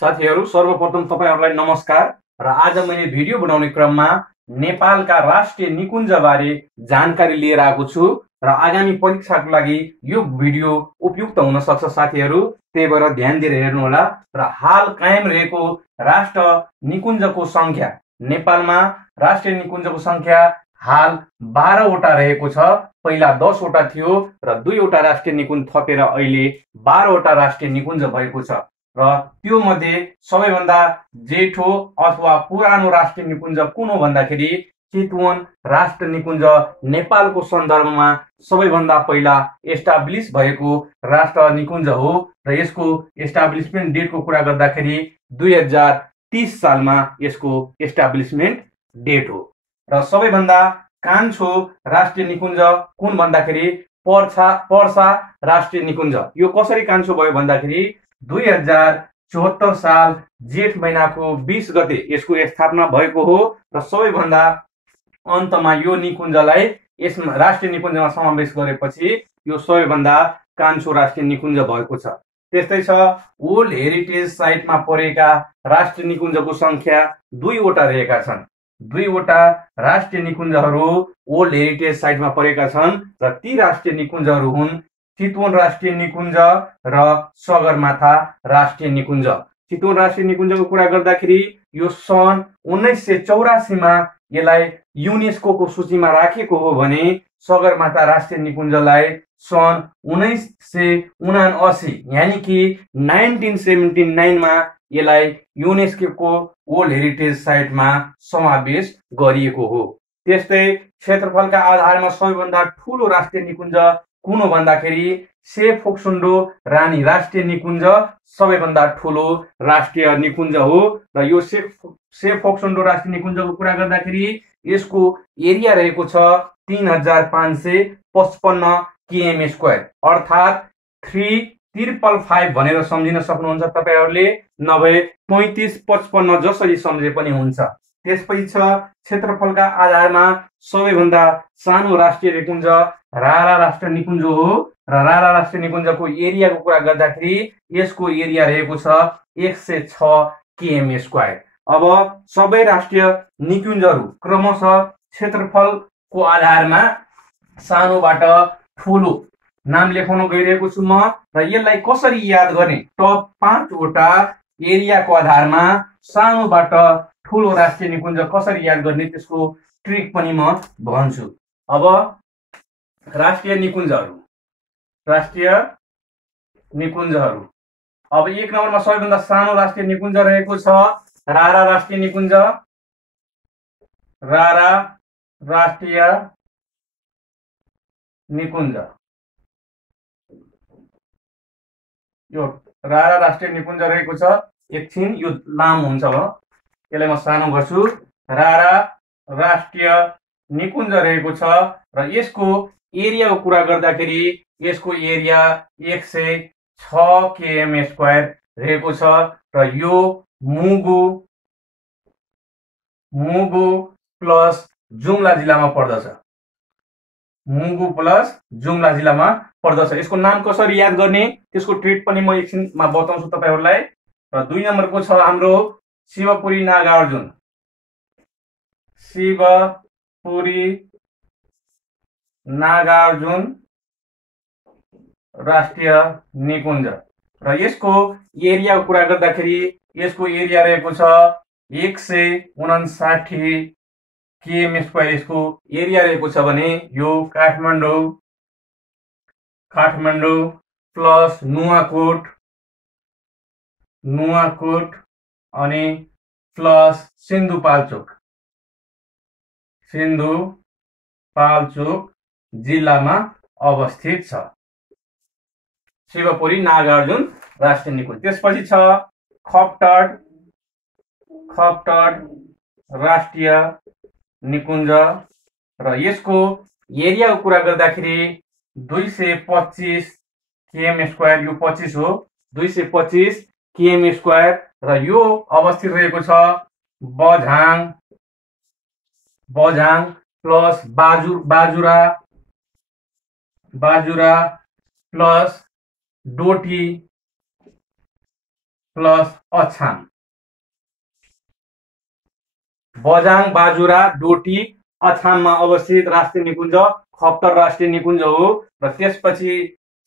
साथीहरू सर्वप्रथम तपाईहरुलाई नमस्कार र आज मैले भिडियो बनाउने क्रममा नेपालका राष्ट्रिय निकुञ्जबारे जानकारी लिएर आएको छु र आगामी परीक्षाको लागि यो भिडियो उपयुक्त हुन सक्छ साथीहरू। त्यही भएर ध्यान दिएर हेर्नु होला। र हाल कायम रहेको राष्ट्र निकुञ्जको संख्या नेपालमा राष्ट्रिय निकुञ्जको संख्या हाल 12 वटा रहेको छ। पहिला 10 वटा थियो र 2 वटा राष्ट्रिय निकुञ्ज थपेर अहिले 12 वटा राष्ट्रिय निकुञ्ज भएको छ। र त्यो मध्ये सबैभन्दा जेठो अथवा पुरानो राष्ट्रिय निकुञ्ज कुन हो भन्दाखेरि चितवन राष्ट्रिय निकुञ्ज नेपालको सन्दर्भमा सबैभन्दा पहिला एस्टाब्लिश भएको राष्ट्र निकुञ्ज हो। र यसको एस्टाब्लिशमेन्ट डेटको कुरा गर्दाखेरि 2030 सालमा यसको एस्टाब्लिशमेन्ट डेट हो। र सबैभन्दा कान्छो राष्ट्रिय निकुञ्ज कुन भन्दाखेरि पर्सा राष्ट्रिय निकुञ्ज। यो कसरी कान्छो भयो भन्दाखेरि 2074 साल जेठ महिनाको 20 गते यसको स्थापना भएको हो। र सबैभन्दा अन्तमा यो निकुञ्जलाई यस राष्ट्रिय निकुञ्जमा समावेश गरेपछि यो सबैभन्दा कान्छो राष्ट्रिय निकुञ्ज भएको छ। त्यस्तै छ वर्ल्ड हेरिटेज साइटमा परेका राष्ट्रिय निकुञ्जको संख्या 2 वटा रहेका छन्। 2 वटा राष्ट्रिय निकुञ्जहरू वर्ल्ड हेरिटेज साइटमा परेका छन् र ती राष्ट्रिय निकुञ्जहरू हुन् चितवन राष्ट्रिय निकुञ्ज र सगरमाथा राष्ट्रिय निकुञ्ज। चितवन राष्ट्रिय निकुञ्जको कुरा गर्दाखेरि यो सन् 1984 मा यसलाई युनेस्को सूचीमा राखेको हो भने सगरमाथा राष्ट्रिय निकुञ्जलाई सन् 1979 यानी कि 1979 मा यसलाई युनेस्को वर्ल्ड हेरिटेज साइटमा समावेश गरिएको हो। त्यस्तै क्षेत्रफलका आधारमा सबैभन्दा ठूलो राष्ट्रिय निकुञ्ज कुन हो भन्दाखेरि सेफोक्सुन्डो रानी राष्ट्रिय निकुञ्ज सबैभन्दा ठूलो राष्ट्रिय निकुञ्ज हो। र यो सेफोक्सुन्डो राष्ट्रिय निकुञ्जको कुरा गर्दाखेरि यसको एरिया रहेको छ 3555 km स्क्वायर अर्थात् 3555 भनेर सम्झिन सक्नुहुन्छ तपाईहरुले, नभए 3555 जसरी सम्झे पनि हुन्छ। त्यसपछि छ क्षेत्रफलका आधारमा सबैभन्दा सानो राष्ट्रिय निकुञ्ज रारा राष्ट्रिय निकुञ्ज हो। र रारा राष्ट्रिय निकुञ्जको एरियाको कुरा गर्दाखेरि यसको एरिया रहेको छ 106 km स्क्वायर। अब सबै राष्ट्रिय निकुञ्जहरू क्रमशः क्षेत्रफलको आधारमा सानोबाट ठूलो नाम लेखाउन गइरहेको छु म। र यसलाई कसरी याद गर्ने, टप 5 वटा एरियाको आधारमा सानोबाट ठूलो राष्ट्रिय निकुञ्ज कसरी याद गर्ने त्यसको ट्रिक पनि म भन्छु। अब राष्ट्रिय निकुञ्जहरू अब 1 नम्बरमा सबैभन्दा सानो राष्ट्रिय निकुञ्ज रहेको छ रारा राष्ट्रिय निकुञ्ज। रारा राष्ट्रिय निकुञ्ज, यो रारा राष्ट्रिय निकुञ्ज रहेको छ। एकछिन यो लामो हुन्छ, यसलाई म सानो गर्छु। रारा राष्ट्रिय निकुञ्ज रहेको छ र यसको एरियाको कुरा गर्दाखेरि यसको एरिया 106 km स्क्वायर रहेको छ। र यो मुगु प्लस जुम्ला जिल्लामा पर्दछ। मुगु प्लस जुम्ला जिल्लामा पर्दछ। यसको नाम कसरी याद गर्ने त्यसको ट्रिक पनि म एकछिनमा बताउँछु तपाईहरुलाई। र 2 नम्बरको छ हाम्रो शिवपुरी नागार्जुन। शिवपुरी नागार्जुन राष्ट्रिय निकुञ्ज र यसको एरियाको कुरा गर्दाखेरि यसको एरिया रहेको छ 159 km स्क्वायर यसको एरिया रहेको छ भने यो काठमाडौँ प्लस नुवाकोट अनि प्लस सिन्धुपाल्चोक जिल्लामा अवस्थित छ शिवपुरी नागार्जुन राष्ट्रिय निकुञ्ज। त्यसपछि छ खप्टड राष्ट्रिय निकुञ्ज र यसको एरियाको कुरा गर्दाखेरि 225 km स्क्वायर, यो 25 हो, 225 km स्क्वायर। र यो अवस्थित रहेको छ Bajhang plus Bajura plus Doti plus Achham. Bajhang, Bajura, Doti, अछाममा अवस्थित राष्ट्रिय निकुञ्ज खप्तर राष्ट्रिय निकुञ्ज हो। र त्यसपछि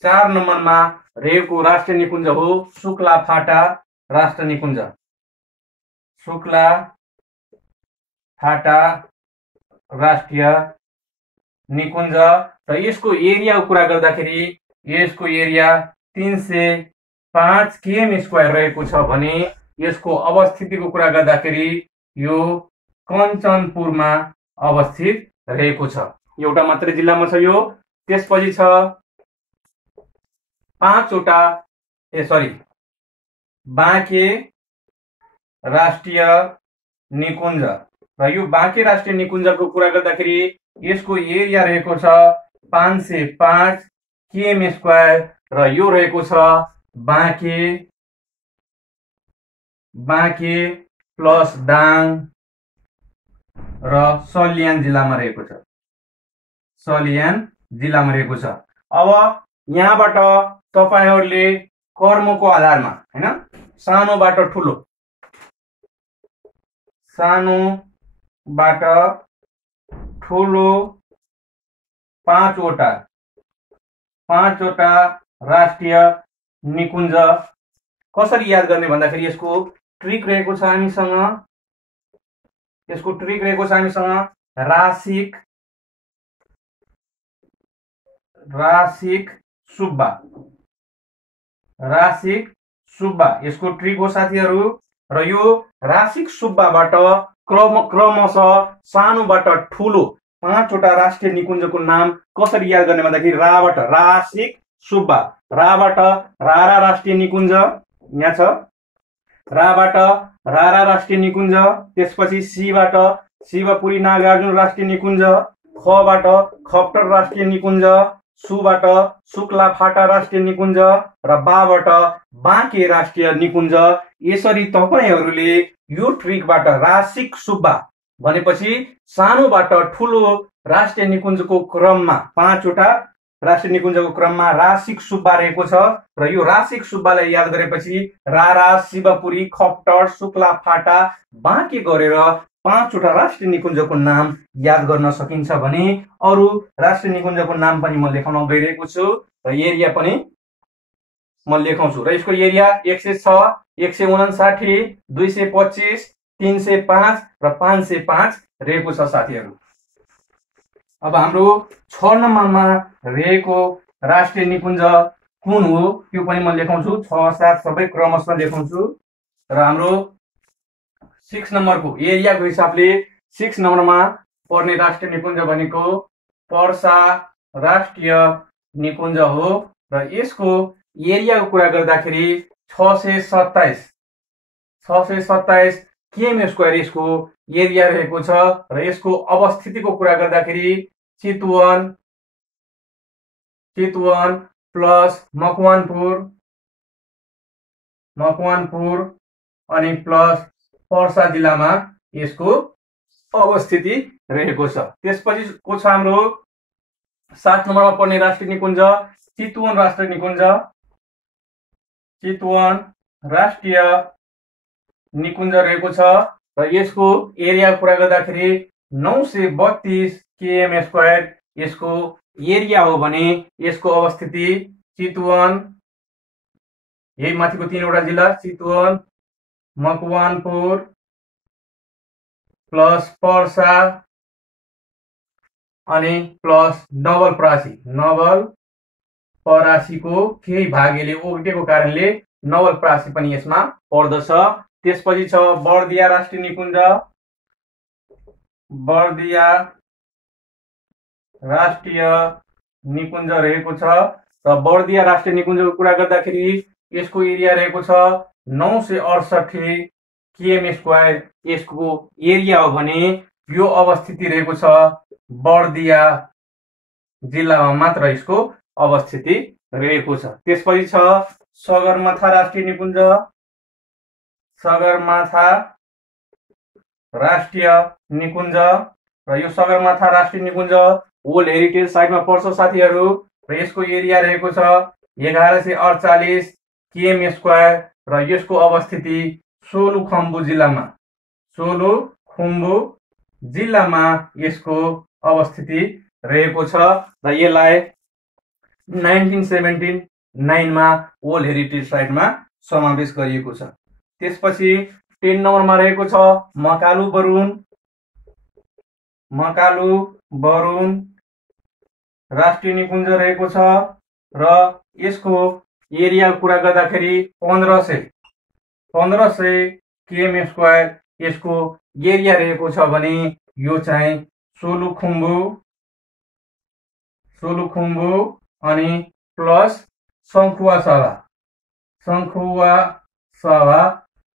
4 नम्बरमा रहेको राष्ट्रिय निकुञ्ज हो शुक्ला फाटा राष्ट्रिय निकुञ्ज। शुक्ला फाटा राष्ट्रिय निकुञ्ज र यसको एरियाको कुरा गर्दाखेरि यसको एरिया 305 km² रहेको छ भने यसको अवस्थितिको कुरा गर्दाखेरि यो कञ्चनपुरमा अवस्थित रहेको छ। एउटा मात्रै जिल्लामा छ यो। त्यसपछि छ 5वटा बाँके राष्ट्रिय निकुञ्ज र यो बाँके राष्ट्रिय निकुञ्जको कुरा गर्दाखेरि यसको एरिया रहेको छ 505 km² र यो रहेको छ बाँके प्लस दाङ र सल्यान जिल्लामा रहेको छ। सल्यान जिल्लामा रहेको छ। अब यहाँबाट तपाईहरुले कर्मको आधारमा हैन सानोबाट ठुलो, सानोबाट ठुलो 5वटा राष्ट्रिय निकुञ्ज कसरी याद गर्ने भन्दाखेरि यसको ट्रिक रहेको छ हामीसँग। यसको ट्रिक रहेको छ हामीसँग राशिक सुब्बा यसको ट्रिक हो साथीहरु। र यो राशिक सुब्बाबाट क्रमशः सानोबाट ठुलो 5वटा राष्ट्रिय निकुञ्जको नाम कसरी याद गर्ने भन्दाखेरि राबाट राशिक सुब्बा, राबाट रारा राष्ट्रिय निकुञ्ज यहाँ छ, राबाट रारा राष्ट्रिय निकुञ्ज। त्यसपछि सीबाट शिवपुरी नागार्जुन राष्ट्रिय निकुञ्ज, खबाट खप्टर राष्ट्रिय निकुञ्ज, सुबाट शुक्ला फाटा राष्ट्रिय निकुञ्ज र बाबाट बाँके राष्ट्रिय निकुञ्ज। यसरी तपाईहरुले यो ट्रिकबाट राशिक सुब्बा भनेपछि सानोबाट ठुलो राष्ट्रिय निकुञ्जको क्रममा 5वटा राष्ट्रिय निकुञ्जको क्रममा राशिक सुब्बा रहेको छ र यो राशिक सुब्बालाई याद गरेपछि रारा, शिवपुरी, खप्टर, शुक्ला फाटा, बाँके गरेर 5वटा राष्ट्रिय निकुञ्जको नाम याद गर्न सकिन्छ भने अरु राष्ट्रिय निकुञ्जको नाम पनि म लेखाउन गइरहेको छु र एरिया पनि म लेखाउँछु। र यसको एरिया 106, 159, 225, 305 र 505 रहेको छ साथीहरु। अब हाम्रो 6 नम्बरमा रहेको राष्ट्रिय निकुञ्ज कुन हो त्यो पनि म लेखाउँछु। 6, 7 सबै क्रमशः लेखाउँछु। र हाम्रो 6 नम्बरको एरियाको हिसाबले 6 नम्बरमा पर्ने राष्ट्रिय निकुञ्ज भनेको पर्सा राष्ट्रिय निकुञ्ज हो र यसको एरियाको कुरा गर्दाखेरि 627 km² यसको एरिया रहेको छ र यसको अवस्थितिको कुरा गर्दाखेरि चितवन प्लस मकवानपुर अनि प्लस पर्सा जिल्लामा यसको अवस्थिति रहेको छ। त्यसपछि को छ हाम्रो 7 नम्बरमा पर्ने राष्ट्रिय निकुञ्ज चितवन राष्ट्रिय निकुञ्ज। चितवन राष्ट्रिय निकुञ्ज रहेको छ र यसको एरिया कुरा गर्दाखेरि 932 km² यसको एरिया हो भने यसको अवस्थिति चितवन, यही माथिको 3वटा जिल्ला चितवन, मकवानपुर प्लस पर्सा अनि प्लस नवलपरासीको केही भागले ओगटेको कारणले नवलपरासी पनि यसमा पर्दछ। त्यसपछि छ बर्दिया राष्ट्रिय निकुञ्ज। बर्दिया राष्ट्रिय निकुञ्ज रहेको छ र बर्दिया राष्ट्रिय निकुञ्जको कुरा गर्दाखेरि यसको एरिया रहेको छ 968 km² यसको एरिया हो भने यो अवस्थिति रहेको छ बर्दिया जिल्लामा मात्र यसको अवस्थिति रहेको छ। त्यसपछि छ सगरमाथा राष्ट्रिय निकुञ्ज। सगरमाथा राष्ट्रिय निकुञ्ज र यो सगरमाथा राष्ट्रिय निकुञ्ज वर्ल्ड हेरिटेज साइटमा पर्छ साथीहरु र यसको एरिया रहेको छ 1148 km² र यसको अवस्थिति सोलुखुम्बु जिल्लामा, सोलुखुम्बु जिल्लामा यसको अवस्थिति रहेको छ र यसलाई 1979 मा वर्ल्ड हेरिटेज साइटमा समावेश गरिएको छ। त्यसपछि 10 नम्बरमा रहेको छ मकालु बरुन, मकालु बरुन राष्ट्रिय निकुञ्ज रहेको छ र यसको एरिया कुरा गर्दाखेरि 1500 km स्क्वायर यसको एरिया रहेको छ भने यो चाहिँ सोलुखुम्बु अनि प्लस सङ्खुवासभा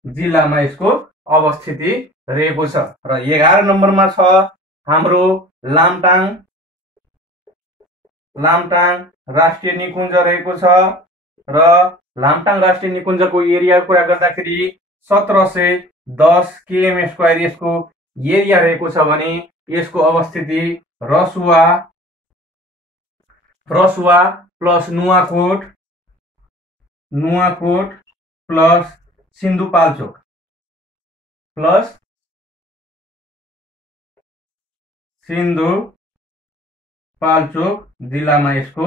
जिल्लामा यसको अवस्थिति रहेको छ। र 11 नम्बरमा छ हाम्रो लामटाङ राष्ट्रिय निकुञ्ज रहेको छ र लामटाङ राष्ट्रिय निकुञ्जको एरिया कुरा गर्दाखेरि 1710 km स्क्वायर यसको एरिया रहेको छ भने यसको अवस्थिति रसुवा प्लस नुवाकोट प्लस सिन्धुपाल्चोक जिल्लामा यसको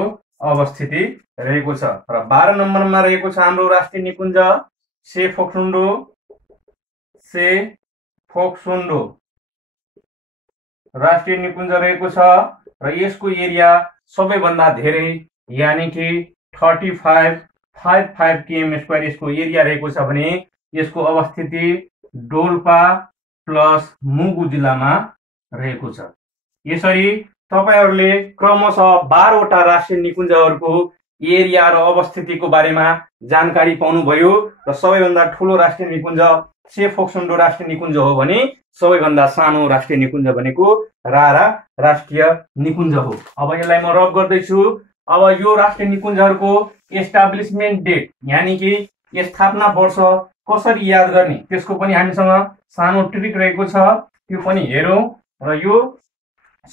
अवस्थिति रहेको छ। र 12 नम्बरमा रहेको छ हाम्रो राष्ट्रिय निकुञ्ज फोक्सोन्डो राष्ट्रिय निकुञ्ज रहेको छ र यसको एरिया सबैभन्दा धेरै यानी कि 3555 km स्क्वायर यसको एरिया रहेको छ भने यसको अवस्थिति डोल्पा प्लस मुगु जिल्लामा रहेको छ। यसरी तपाईहरुले क्रमशः 12 वटा राष्ट्रिय निकुञ्जहरूको एरिया र अवस्थितिको बारेमा जानकारी पाउनुभयो र सबैभन्दा ठूलो राष्ट्रिय निकुञ्ज फोक्सोन्डो राष्ट्रिय निकुञ्ज हो भने सबैभन्दा सानो राष्ट्रिय निकुञ्ज भनेको रारा राष्ट्रिय निकुञ्ज हो। अब यसलाई म रब गर्दैछु। अब यो राष्ट्रिय निकुञ्जहरूको एस्टाब्लिशमेन्ट डेट यानी कि स्थापना वर्ष कसरी याद गर्ने त्यसको पनि हामीसँग सानो ट्रिक रहेको छ, त्यो पनि हेरौं। र यो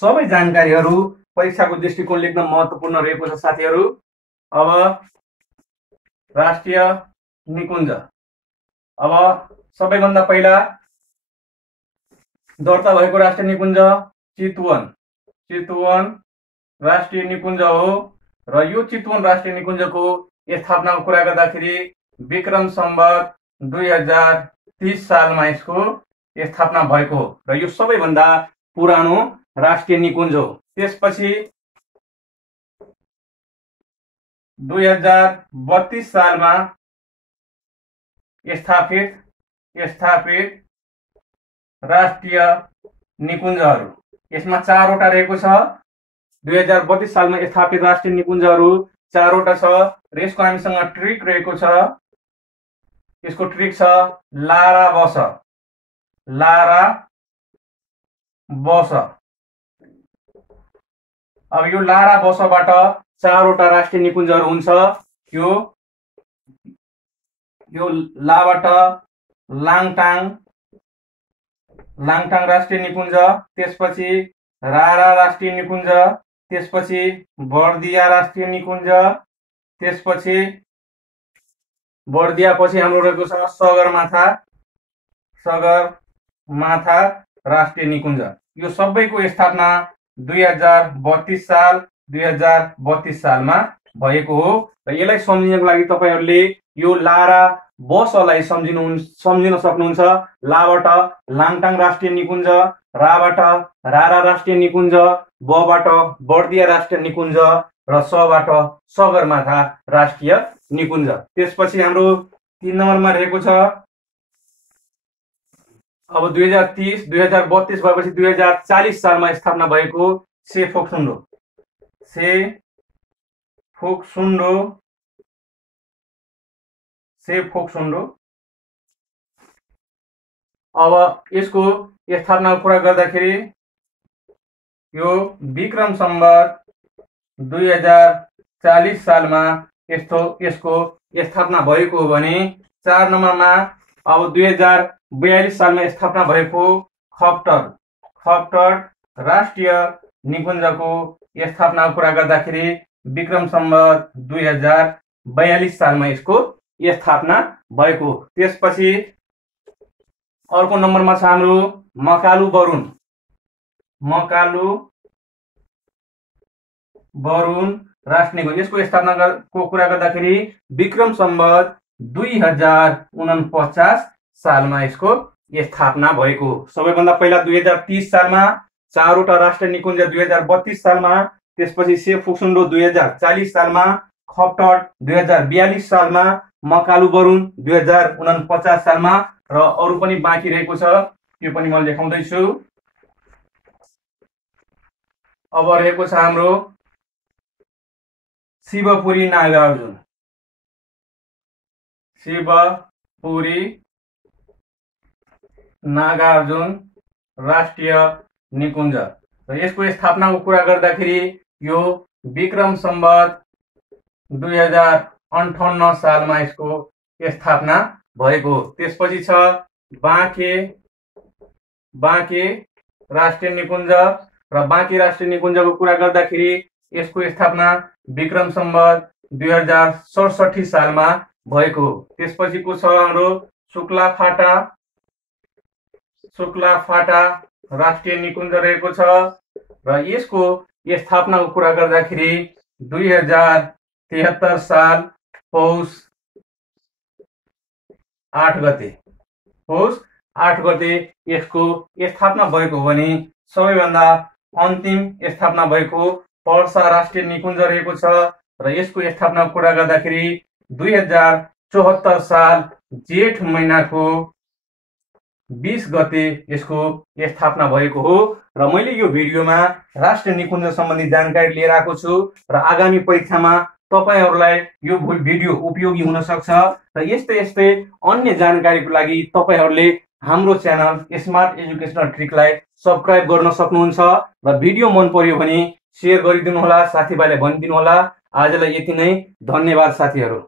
सबै जानकारीहरू परीक्षाको दृष्टिकोणले एकदम महत्त्वपूर्ण रहेको छ साथीहरू। अब राष्ट्रिय निकुञ्ज, अब सबैभन्दा पहिला दर्ता भएको राष्ट्रिय निकुञ्ज चितवन राष्ट्रिय निकुञ्ज हो र यो चितवन राष्ट्रिय निकुञ्जको स्थापनाको कुरा गर्दाखेरि विक्रम सम्वत 2030 सालमा यसको स्थापना भएको हो र यो सबैभन्दा पुरानो राष्ट्रिय निकुञ्ज हो। त्यसपछि 2032 सालमा स्थापित राष्ट्रिय निकुञ्जहरू, यसमा 4 वटा रहेको छ। 2032 सालमा स्थापित राष्ट्रिय निकुञ्जहरू 4 वटा छ र यसको हामीसँग ट्रिक रहेको छ। यसको ट्रिक छ लारा बस। अब यो लारा बसबाट 4 वटा राष्ट्रिय निकुञ्जहरू हुन्छ। यो लाबाट लाङटाङ राष्ट्रिय निकुञ्ज, त्यसपछि रारा राष्ट्रिय निकुञ्ज, त्यसपछि बर्दिया राष्ट्रिय निकुञ्ज, त्यसपछि बर्दिया पछि हाम्रो रहेको छ सगरमाथा राष्ट्रिय निकुञ्ज। यो सबैको स्थापना 2032 सालमा भएको हो र यसलाई सम्झिनको लागि तपाईहरुले यो लारा बसलाई सम्झिन सक्नुहुन्छ। लाबाट लाङटाङ राष्ट्रिय निकुञ्ज, राबाट रारा राष्ट्रिय निकुञ्ज, बबाट बर्दिया राष्ट्रिय निकुञ्ज र सबाट सगरमाथा राष्ट्रिय निकुञ्ज। त्यसपछि हाम्रो 3 नम्बरमा रहेको छ अब 2032 भएपछि 2040 सालमा स्थापना भएको फोक्सोन्डो। अब यसको स्थापनाको कुरा गर्दाखेरि यो विक्रम सम्वत 2040 सालमा यसको स्थापना भएको हो भने 4 नम्बरमा अब 2042 सालमा स्थापना भएको खप्टर राष्ट्रिय निकुञ्जको स्थापनाको कुरा गर्दाखेरि विक्रम सम्वत 2042 सालमा यसको स्थापना भएको। त्यसपछि अर्को नम्बरमा छ हाम्रो मकालु बरुण। मकालु बरुण राष्ट्रिय निकुञ्ज। यसको स्थापनाको कुरा गर्दाखेरि विक्रम सम्वत 2049 सालमा यसको स्थापना भएको। सबैभन्दा पहिला 2030 सालमा, चारवटा राष्ट्रिय निकुञ्ज 2032 सालमा, त्यसपछि सेफ फुक्सुन्डो 2040 सालमा, खपटट 2042 सालमा, मकालु बरुण 2049 सालमा र अरू पनि बाँकी रहेको छ, त्यो पनि म देखाउँदैछु। अब रहेको छ हाम्रो शिवपुरी नागार्जुन। शिवपुरी नागार्जुन राष्ट्रिय निकुञ्ज र यसको स्थापनाको कुरा गर्दाखेरि यो विक्रम सम्वत 2058 सालमा यसको स्थापना भएको। त्यसपछि छ बाँके राष्ट्रिय निकुञ्ज र बाँके राष्ट्रिय निकुञ्जको कुरा गर्दाखेरि यसको स्थापना विक्रम सम्वत 2067 सालमा भएको। त्यसपछिको छ हाम्रो शुक्लाफाटा राष्ट्रिय निकुञ्ज रहेको छ र यसको स्थापनाको कुरा गर्दाखेरि 2073 साल पौष 8 गते यसको स्थापना भएको भने सबैभन्दा अन्तिम स्थापना भएको पर्सा राष्ट्रिय निकुञ्ज रहेको छ र यसको स्थापनाको कुरा गर्दाखेरि 2074 साल जेठ महिनाको 20 गते यसको स्थापना भएको हो। र मैले यो भिडियोमा राष्ट्रिय निकुञ्ज सम्बन्धी जानकारी लिएर आएको छु र आगामी परीक्षामा तपाईहरुलाई यो भिडियो उपयोगी हुन सक्छ र यस्तै अन्य जानकारीको लागि तपाईहरुले हाम्रो च्यानल स्मार्ट एजुकेशनल ट्रिकलाई सब्स्क्राइब गर्न सक्नुहुन्छ र भिडियो मन पर्यो भने शेयर गरिदिनु होला, साथीभाइलाई भनिदिनु होला। आजलाई यति नै, धन्यवाद साथीहरु।